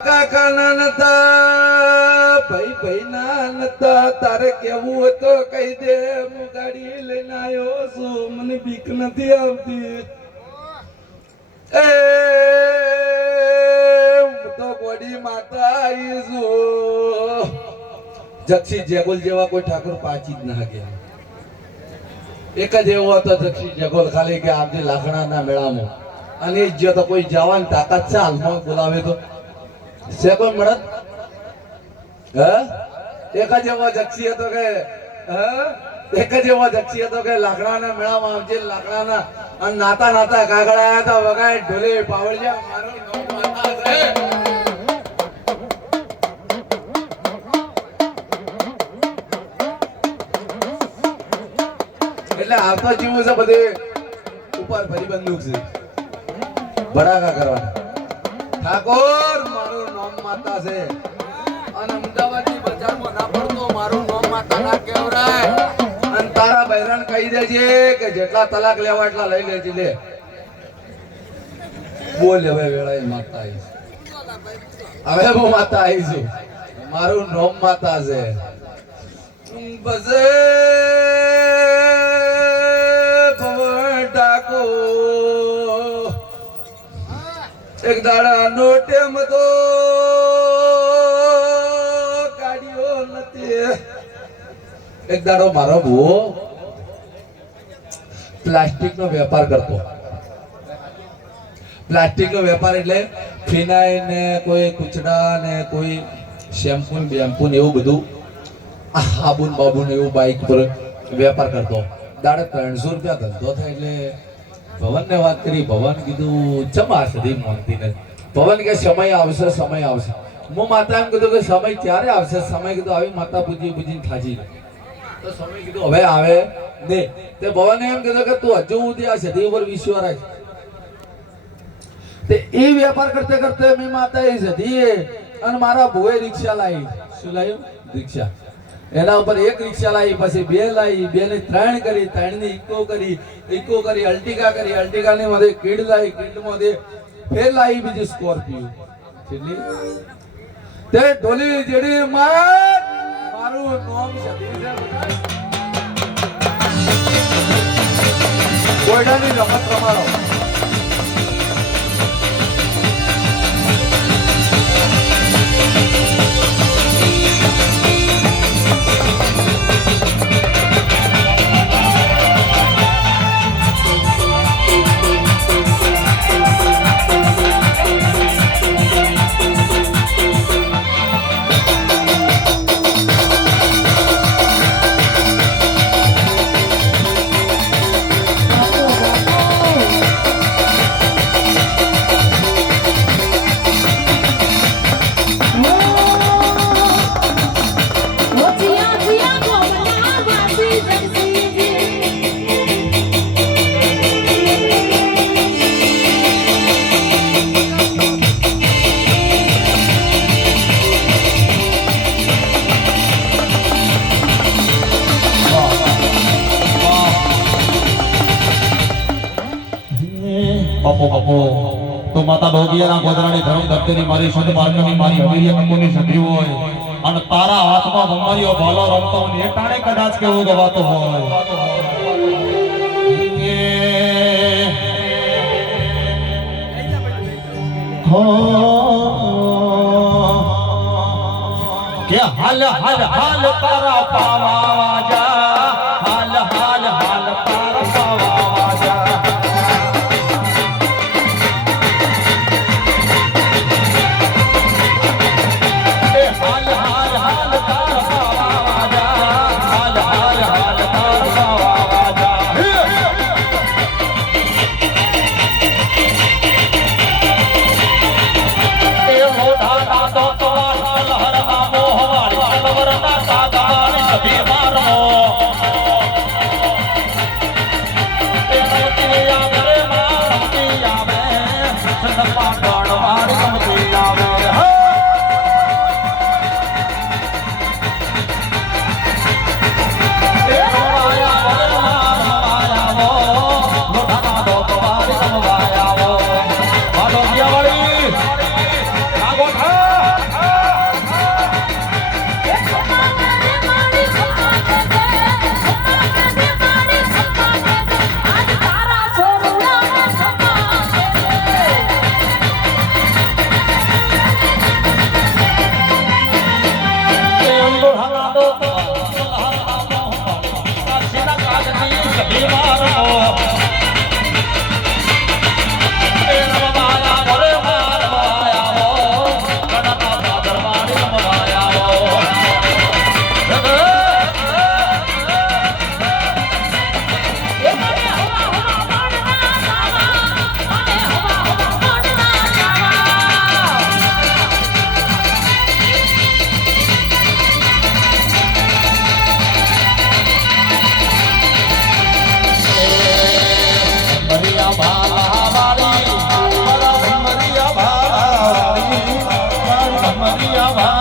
કાકાના નતા ભાઈ ના નતા તારે કેવું હોય તો કહી દે હું ગાડી લઈને આવ્યો છું મને બીક નથી આવતી એ હું તો બોડી માતા આવી છું જક્ષી જેગોલ જેવા કોઈ ઠાકોર પાછી જ ના ગયા એક જ એવો હતો જક્ષી જેગોલ ખાલી કે આપજે લાકડાના મેળામાં અને જો તો કોઈ જવાની તાકાત છે હાલમાં બોલાવે તો છે કોઈ મળત એક જ એવો જક્ષી હતો કે એક જ એવો જક્ષી હતો કે લાકડાના મેળામાં આવજે લાકડાના અને નાતા નાતા કાગડા આયા હતા વગાય ઢોલે પાવળિયા મારો નામ માતા છે એટલે આવતો જીવું છે બધે ઉપર ફરી બંદૂક છે ભડાકા કરવાના ઠાકોર મારું નામ માતા છે અને અમદાવાદની બજારમાં ના પડતો મારું નામ માતા ના કહેવરાય અને તારા બૈરાન કહી દેજે કે જેટલા તલાક લેવા એટલા લઈ લેજે લે બોલ હવે વેળાએ માતા આવી હવે હું માતા આવી છું મારું નામ માતા છે બસ એક દાડા નો ટેમ તો ગાડીઓ નથી એક દાડો મારો ભૂવો પ્લાસ્ટિક નો વેપાર કરતો પ્લાસ્ટિક નો વેપાર એટલે ફિનાઇલ ને કોઈ કુચડા ને કોઈ શેમ્પુ બેમ્પુ ને એવું બધું સાબુન બાબુ ને એવું બાઈક પર વેપાર કરતો દાડે 300 રૂપિયા ધંધો થાય એટલે ભવન ને વાત કરી ભવન કીધું ચમા સુધી માનતી નથી ભવન કે સમય આવશે હું માતા એમ કીધું કે સમય ક્યારે આવશે સમય કીધું આવી માતા પૂજી પૂજીને થાજી તો સમય કીધું હવે આવે ને તે ભવન એમ કીધું કે તું હજુ સુધી આ સદી ઉપર વિશ્વાસ રાખ તે એ વેપાર કરતે કરતે મેં માતા એ સદી અને મારા ભુએ રિક્ષા લાવી શું લાવ્યું રિક્ષા એના ઉપર એક રિક્ષા લાવી પછી બે લાવી બે ને 3 કરી 3 ની ઇકો કરી અલ્ટિકા ની मध्ये કીડ લાવી કીડ मध्ये ફેર લાવી બીજી સ્કોર્પિયો કેટલી તે ઢોલી જેડી મારું નામ સદી છે કોયડાની રમત રમાડો તો માતા ભોગિયાના ગોદરાની ધરમ ધરતીની મારી શુદ્ધ માર્ગની મારી હવેલી કંકુની સધી હોય અને તારા હાથમાં ભમરીઓ ભાલો રમતો ને એ ટાણે કદાચ કેવું ગવાતો હોય કે હાલ હાલ હાલ તારા પાવા જા હાલ હાલ હાલ તારા પાવા જા Agora મારી આ